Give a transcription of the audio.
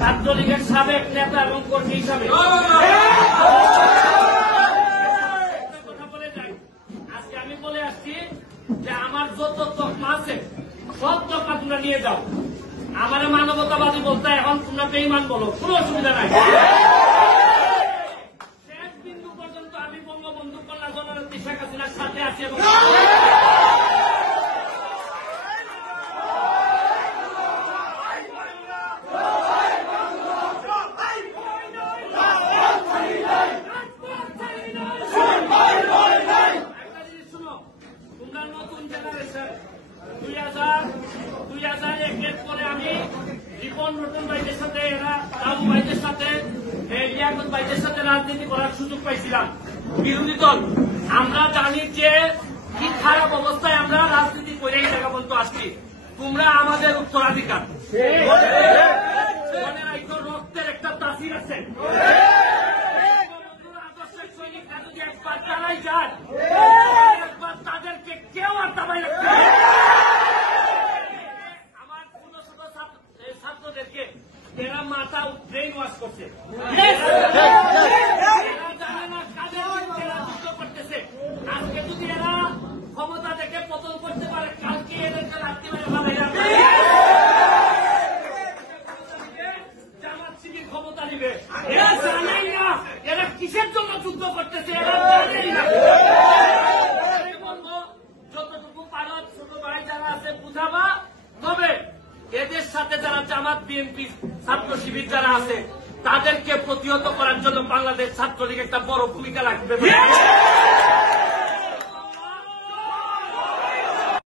ছাত্রলীগের সাবেক নেতা এবং কর্মী হিসাবে কথা বলে যাই। আজকে আমি বলে আসছি যে আমার যত তকমা আছে সব তকমা তোমরা নিয়ে যাও। আমার মানবতাবাদী বলতে এখন তোমরা বেঈমান বলো, কোনো অসুবিধা নাই। শেষ বিন্দু পর্যন্ত আমি বঙ্গবন্ধু কন্যা জননেত্রী শেখ হাসিনার সাথে আছি এবং নতুন জেনারেশন 2001 পরে আমি রিপন নতুন ভাইদের সাথে বাবু ভাইদের সাথে লিয়াকত ভাইদের সাথে রাজনীতি করার সুযোগ পাইছিলাম। বিরোধী দল আমরা জানি যে কি খারাপ অবস্থায় আমরা রাজনীতি করে এই জায়গা পর্যন্ত আসছি। তোমরা আমাদের উত্তরাধিকার, রক্তের একটা তাসির আছে। আদর্শের সৈনিকরা যদি একবার চালাই যায় একবার তাদেরকে কেউ আর দাবাই রাখতে আমার ছোট ছোট ছাত্রদেরকে এরা মাথা ব্রেইন ওয়াশ করছে, জানে না কাদের এরা যুদ্ধ করতেছে। আজকে যদি এরা ক্ষমতা থেকে পতন করতে পারে কালকে এদেরকে রাত্রি মেরে ভালাই রাখবে, জামাত শিবির ক্ষমতা নিবে। এরা জানেই না এরা কিসের জন্য যুদ্ধ করতেছে, এরা জানেই না। যতটুকু পারো ছোট ভাই যারা আছে বুঝাবা, তবে এদের সাথে যারা জামাত বিএনপি ছাত্র শিবির যারা আছে তাদেরকে প্রতিহত করার জন্য বাংলাদেশ ছাত্রলীগ একটা বড় ভূমিকা রাখবে।